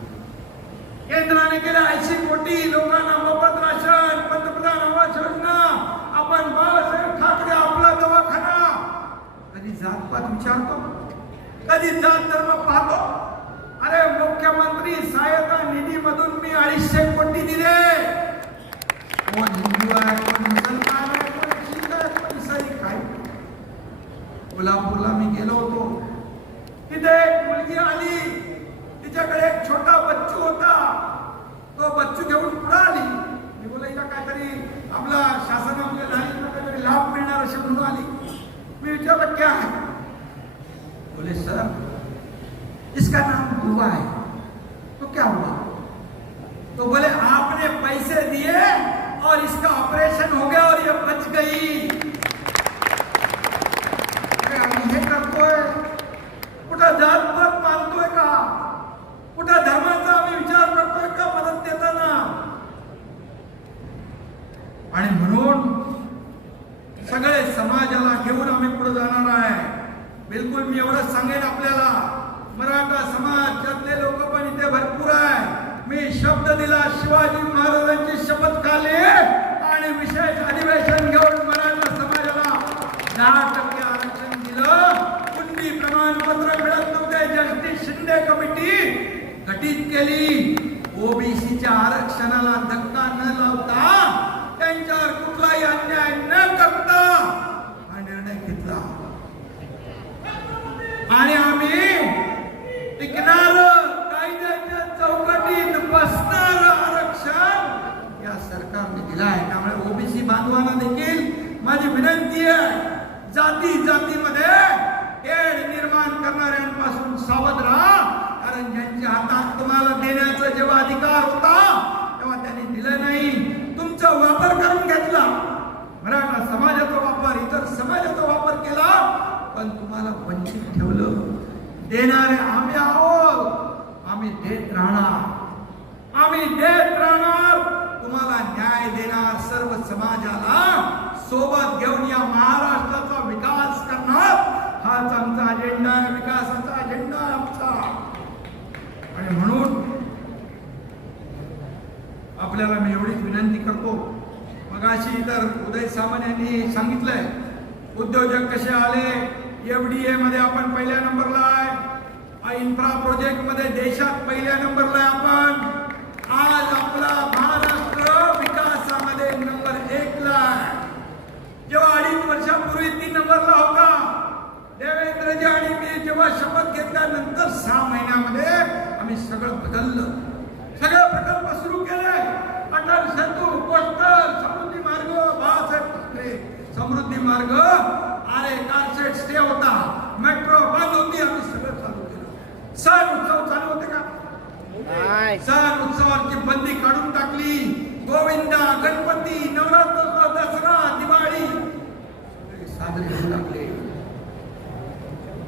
केंद्राने केल्या 80 कोटी लोकांना मोफत राशन, पंतप्रधान आवास योजना. आपण बाळासाहेब ठाकरे आपला दवाखाना. कधी जातपात विचारतो? कधी जात धर्म पाहतो? अरे मुख्यमंत्री सहायता निधी मधून मी 250 कोटी दिले. कोण हिंदू आहे, कोण मुसलमान आहे, कोण शीख आहे, कोण इसाई काय? कोल्हापूरला मी गेलो होतो. तिथे एक मुलगी आली, तिच्याकडे एक छोटा बच्चू होता. तो बच्चू घेऊन पुढे आली. मी बोला हिला काहीतरी आपला शासनामध्ये काहीतरी लाभ मिळणार असे म्हणून आली. मी विचारलं क्या है? बोले सर इसका नाम बुआ है. तो क्या हुआ? तो बोले आपने पैसे दिए और इसका ऑपरेशन हो गया और ये बच गई. आम्ही हे करतोय. कुठं जातपात मानतोय का? कुठं धर्माचा आम्ही विचार करतोय का मदत देताना? आणि म्हणून सगळे समाजाला घेऊन आम्ही पुढे जाणार आहे. बिलकुल मी एवढंच सांगेन आपल्याला, मराठा समाजातले लोक पण इथे भरपूर आहे. मी शब्द दिला, शिवाजी महाराजांची शपथ खाली आणि विशेष अधिवेशन घेऊन मराठा समाजाला 10% आरक्षण दिलं. कुणबी प्रमाणपत्र मिळत नव्हते. जस्टिस शिंदे कमिटी गठीत केली. ओबीसीच्या आरक्षणाला धक्का न लावता, त्यांच्यावर कुठलाही अन्याय न करता हा निर्णय घेतला. आणि आम्ही टिकणार, कायद्याच्या चौकटीत बसणार आरक्षण या सरकारने दिलं आहे. त्यामुळे ओबीसी बांधवांना देखील माझी विनंती आहे, जातीमध्ये तेढ निर्माण करणाऱ्यांपासून सावध राहा. कारण ज्यांच्या हातात तुम्हाला देण्याचा जेव्हा अधिकार होता तेव्हा त्यांनी दिलं नाही. तुमचा वापर करून घेतला. मराठा समाजाचा वापर, इतर समाजाचा वापर केला, पण तुम्हाला वंचित ठेवलं. देणारे आम्ही आहोत. आम्ही देत राहणार. आम्ही देत राहणार. तुम्हाला न्याय देणार. सर्व समाजाला सोबत घेऊन या महाराष्ट्राचा विकास करणार हाच आमचा अजेंडा आहे. विकासाचा अजेंडा आहे आमचा. आणि म्हणून आपल्याला मी एवढीच विनंती करतो. मगाशी तर उदय सामंत यांनी सांगितलंय उद्योजक कसे आले. एफडीए मध्ये आपण पहिल्या नंबरला आहे. इन्फ्रा प्रोजेक्ट मध्ये देशात पहिल्या नंबरला आहे आपण. आज आपला महाराष्ट्र विकासामध्ये नंबर 1 ला आहे. जेव्हा 2.5 वर्षापूर्वी 3 नंबरला होता. देवेंद्रजी आणि मी जेव्हा शपथ घेतल्यानंतर 6 महिन्यामध्ये आम्ही सगळं बदललं. सगळे प्रकल्प सुरू केले. अटल सेतू, कोस्टल, समृद्धी मार्ग, बाळासाहेब ठाकरे समृद्धी मार्ग, अरे कारशेड स्टे होता, मेट्रो बंद होती, आम्ही सगळं चालू केलं. सण उत्सव चालू होते का? सण उत्सवाची बंदी काढून टाकली. गोविंदा, गणपती, नवरात्र, दसरा, दिवाळी साजरे होऊ लागले.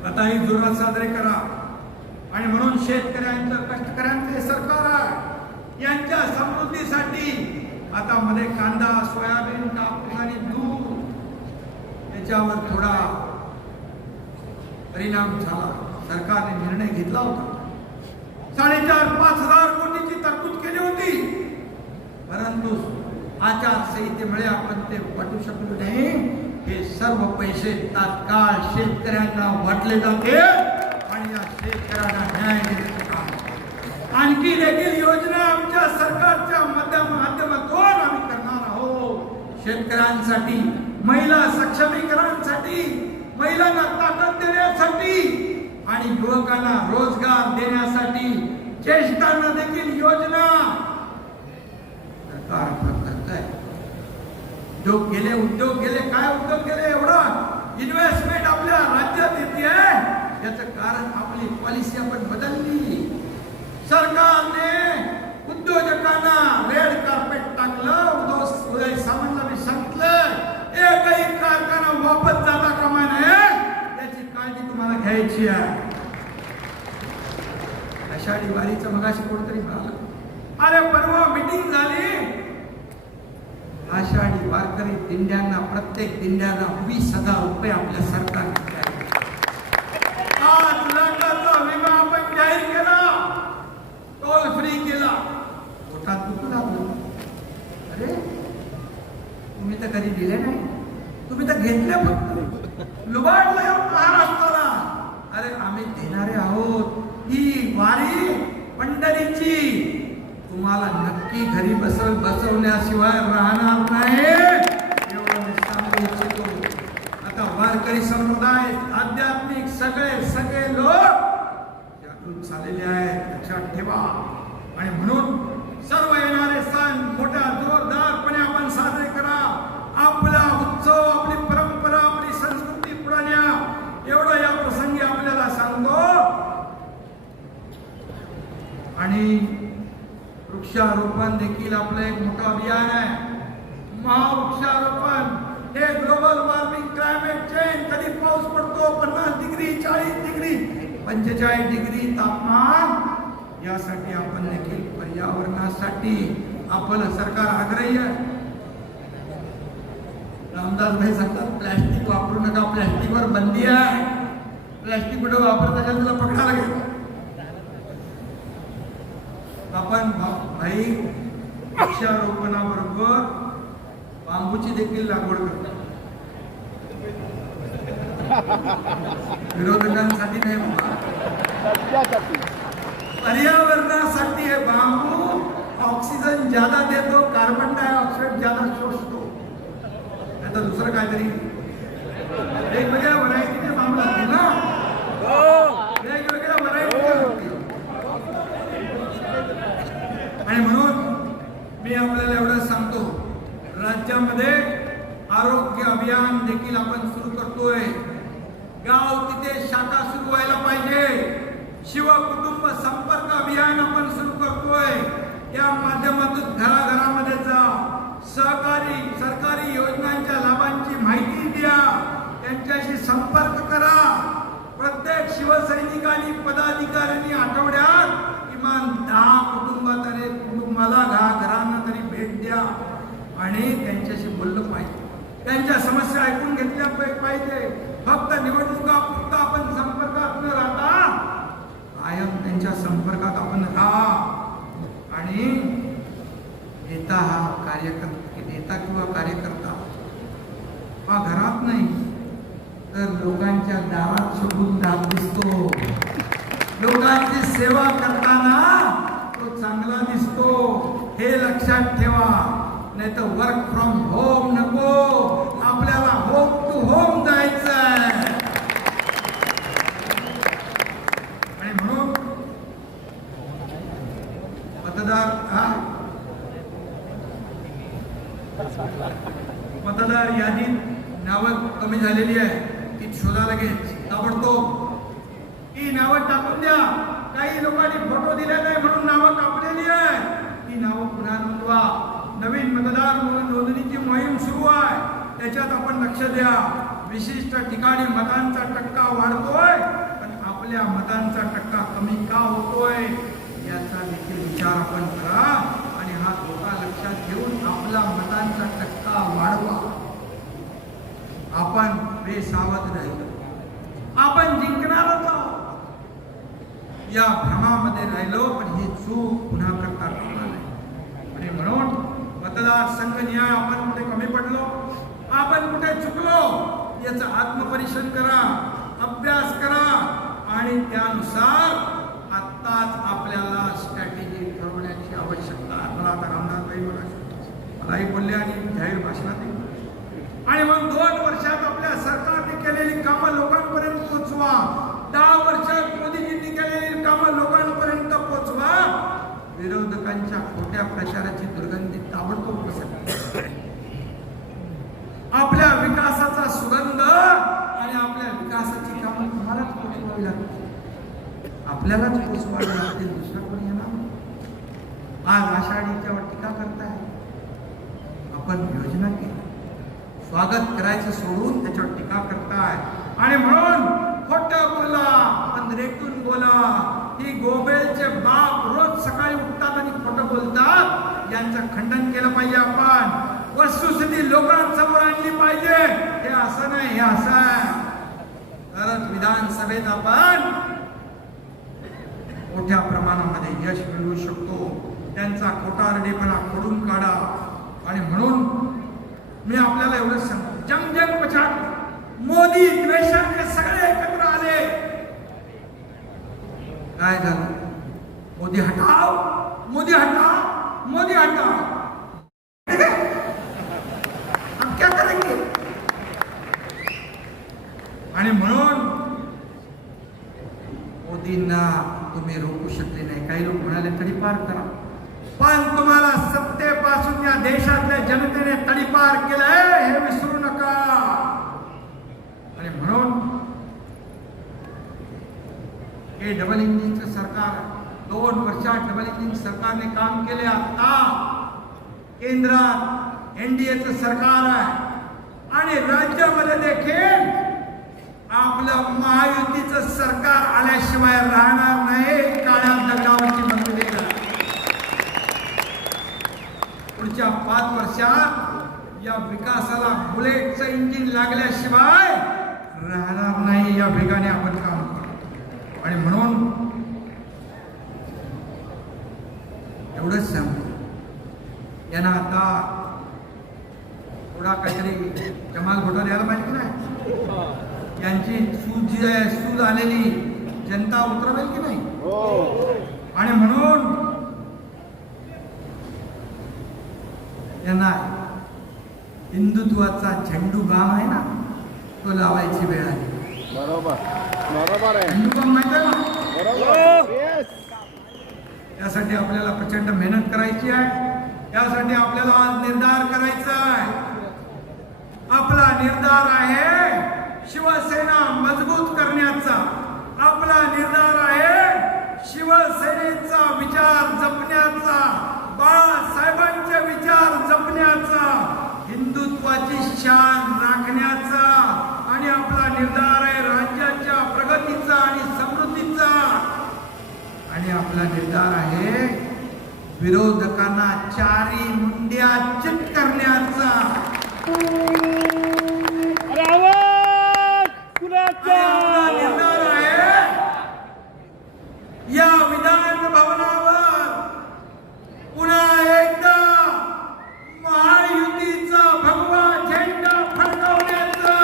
आताही जोरात साजरे करा. आणि म्हणून शेतकऱ्यांचं, कष्टकऱ्यांचं हे सरकार आहे. यांच्या समृद्धीसाठी आता मध्ये कांदा, सोयाबीन, कापूस आणि दूध याच्यावर थोडा परिणाम झाला. सरकारने निर्णय घेतला होता. 4,500-5,000 कोटीची तरतूद केली होती. परंतु आचारसंहितेमुळे आपण ते वाटू शकलो नाही. हे सर्व पैसे तात्काळ शेतकऱ्यांना वाटले जाते आणि या शेतकऱ्यांना न्याय देण्याचं काम. आणखी देखील योजना आमच्या सरकारच्या माध्यमातून आम्ही करणार आहोत. शेतकऱ्यांसाठी, महिला सक्षमीकरणासाठी, महिलांना ताकद देण्यासाठी आणि युवकांना रोजगार देण्यासाठी, ज्येष्ठांना देखील योजना सरकार करत आहे. उद्योग गेले काय उद्योग गेले, एवढा इन्व्हेस्टमेंट आपल्या राज्यात येते आहे याचं कारण आपली पॉलिसी आपण बदलली. सरकारने उद्योजकांना रेड कार्पेट टाकलं. उदय सामंतला मी सांगितलं, एकही कारखाना वापस जाता कामा नये याची काळजी तुम्हाला घ्यायची आहे. आषाढी वारीचं मगाशी कोणतरी म्हणाला, अरे परवा मीटिंग झाली, आषाढी वारकरी दिंड्यांना प्रत्येक दिंड्यांना 20,000 रुपये आपल्या सरकारने द्यावे. 5 लाखाचा विमा आपण जाहीर केला, टोल फ्री केला. पोटात दुखू लागलं. अरे तुम्ही तर कधी दिले नाही, तुम्ही तर घेतले फक्त, लुबाडले महाराष्ट्राला. अरे आम्ही देणारे आहोत. ही वारी पंढरीची तुम्हाला नक्की घरी बसवण्याशिवाय राहणार नाही, एवढं मी सांगू इच्छितो. आता वारकरी संप्रदाय, आध्यात्मिक सगळे लोक यातून चाललेले आहेत, लक्षात ठेवा. आणि म्हणून सर्व येणारे सण मोठ्या जोरदारपणे आपण साजरे करा. आपला उत्सव, आपली परंपरा, आपली संस्कृती पुढे न्या, एवढं या प्रसंगी आपल्याला सांगतो. आणि वृक्षारोपण देखील आपलं एक मोठं अभियान आहे. महावृक्षारोपण हे ग्लोबल वॉर्मिंग, क्लायमेट चेंज, कधी पाऊस पडतो 50 डिग्री, 40 डिग्री, 45 डिग्री तापमान, यासाठी आपण देखील पर्यावरणासाठी आपलं सरकार आग्रही आहे. रामदास भाई सांगतात प्लॅस्टिक वापरू नका, प्लॅस्टिकवर बंदी आहे. प्लॅस्टिक कुठे वापरत असेल त्याला पकडायला लागेल. आपण भाई वृक्षारोपणाबरोबर बांबूची देखील लागवड करतो. विरोधकांसाठी नाही बाबा, पर्यावरणासाठी. हे बांबू ऑक्सिजन ज्यादा देतो, कार्बन डायऑक्साईड ज्यादा शोषतो. आता दुसरं काहीतरी वेगवेगळ्या व्हरायटीचे बांबू लागतील ना, वेगवेगळ्या व्हरायटी. आणि म्हणून मी आपल्याला एवढं सांगतो, राज्यामध्ये आरोग्य अभियान देखील आपण सुरू करतोय. गाव तिथे शाखा सुरू व्हायला पाहिजे. शिवकुटुंब संपर्क अभियान आपण सुरू करतोय. त्या माध्यमातून घराघरामध्ये जा, सरकारी योजनांच्या लाभांची माहिती द्या, त्यांच्याशी संपर्क करा. प्रत्येक शिवसैनिकांनी, पदाधिकाऱ्यांनी आठवड्यात किमान 10 कुटुंबाला घरांना तरी भेट द्या आणि त्यांच्याशी बोललं पाहिजे. त्यांच्या समस्या ऐकून घेतल्या पाहिजे. फक्त निवडणुकापुरता आपण संपर्कात न राहता कायम त्यांच्या संपर्कात आपण राहा. आणि नेता किंवा कार्यकर्ता हा घरात नाही तर लोकांच्या दारात शोधून जात दिसतो. लोकांची सेवा करताना तो चांगला दिसतो, हे लक्षात ठेवा. नाही तर वर्क फ्रॉम होम नको, आपल्याला होम टू होम जायचं आहे. आणि म्हणून मतदार यादीत नावं कमी झालेली आहे, ती शोधा लगेच ताबडतोब. ती नावं टाकून द्या. काही लोकांनी फोटो दिले नाही म्हणून नावं कापलेली आहे, ती नावं पुन्हा नोंदवा. नवीन मतदार नोंदणीची मोहीम सुरू आहे, त्याच्यात आपण लक्ष द्या. विशिष्ट ठिकाणी मतांचा टक्का वाढतोय, पण आपल्या मतांचा टक्का कमी का होतोय याचा देखील विचार आपण करा. आणि हा धोका लक्षात घेऊन आपला मतांचा टक्का वाढवा. आपण बेसावध राहिलो, आपण जिंकणारच आहोत या भ्रमामध्ये राहिलो, पण ही चूक पुन्हा करता कामा नये. आणि म्हणून मतदारसंघ न्याय आपण कुठे कमी पडलो, आपण कुठे चुकलो याचा आत्मपरीक्षण करा, अभ्यास करा आणि त्यानुसार आत्ता आताच आपल्याला स्ट्रॅटेजी ठरवण्याची आवश्यकता आहे. मला आता रामनाथभाई मलाही बोलले आणि जाहीर भाषणातही. आणि मग 2 वर्षात आपल्या सरकारने केलेली कामं लोकांपर्यंत पोहोचवा. 10 वर्षात मोदीजींनी केलेली कामं लोकांपर्यंत पोहोचवा. विरोधकांच्या खोट्या प्रचाराची दुर्गंधी ताबडतोब पसरली. आपल्या विकासाचा सुगंध आणि आपल्या विकासाची कामं तुम्हालाच पोचवावी लागतील. आपल्यालाच पोचवावी लागतील, दुसरा कोणी येणार नाही. आज आषाढीच्यावर टीका करताय. आपण योजना केली, स्वागत करायचं सोडून त्याच्यावर टीका करताय. आणि म्हणून खोटं बोला पण रेटून बोला. ही गोबेलचे बाप रोज सकाळी उठतात आणि खोटं बोलतात. यांचं खंडन केलं पाहिजे. आपण वस्तुस्थिती लोकांसमोर आणली पाहिजे. हे असं नाही, हे असं आहे. तरच विधानसभेत आपण मोठ्या प्रमाणामध्ये यश मिळवू शकतो. त्यांचा खोटारडेपणा खोडून काढा. आणि म्हणून मी आपल्याला एवढं सांगतो, जंग जंग पछाड. मोदी द्वेषाने सगळे एकत्र आले. काय झालं? मोदी हटाव, मोदी हटाव, मोदी हटाव. हम क्या करेंगे? आणि म्हणून मोदींना तुम्ही रोखू शकले नाही. काही लोक म्हणाले तडीपार करा, पण तुम्हाला सत्तेपासून या देशातल्या जनतेने तडीपार केलंय हे विसरू नका. आणि म्हणून हे डबल इंजिनचं सरकार, 2 वर्षात डबल इंजिन सरकारने काम केले. आता केंद्रात एनडीएचं सरकार आहे आणि राज्यामध्ये देखील आपलं महायुतीचं सरकार आल्याशिवाय राहणार नाही. काळ्या दगडावरची मंदिरे पुढच्या 5 वर्षात या विकासाला बुलेटचं इंजिन लागल्याशिवाय राहणार नाही. या वेगाने आपण काम करतो. आणि म्हणून एवढंच सांगतो, यांना आता थोडा काहीतरी जमाल घोटाळा यायला पाहिजे की नाही. यांची सूज जी आहे, सूज आलेली जनता उतरवेल की नाही. आणि म्हणून यांना हिंदुत्वाचा झेंडू बाम आहे ना, तो लावायची वेळ आली. बरोबर, बरोबर आहे. झेंडू बाम माहिती आहे ना. बरोबर. Yes. त्यासाठी आपल्याला प्रचंड मेहनत करायची आहे. त्यासाठी आपल्याला आज निर्धार करायचा आहे. आपला निर्धार आहे शिवसेना मजबूत करण्याचा. आपला निर्धार आहे शिवसेनेचा विचार जपण्याचा, बाळासाहेबांचे विचार जपण्याचा, हिंदुत्वाची शान राखण्याचा. आणि आपला निर्धार आहे राज्याच्या प्रगतीचा आणि समृद्धीचा. आणि आपला निर्धार आहे विरोधकांना चारी मुंड्या चित करण्याचा. आपला निर्धार आहे या विधान भवनावर पुन्हा एकदा महायुतीचा भगवा झेंडा फडकवण्याचा.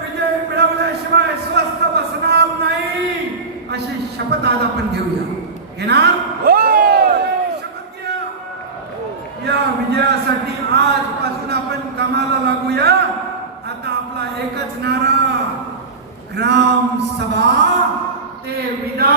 विजय मिळवल्याशिवाय स्वस्थ बसणार नाही अशी शपथ आज आपण घेऊया. घेणार? शपथ घ्या. या विजयासाठी आजपासून आपण कामाला लागूया. आता आपला एकच नारा, ग्राम सभा ते विधान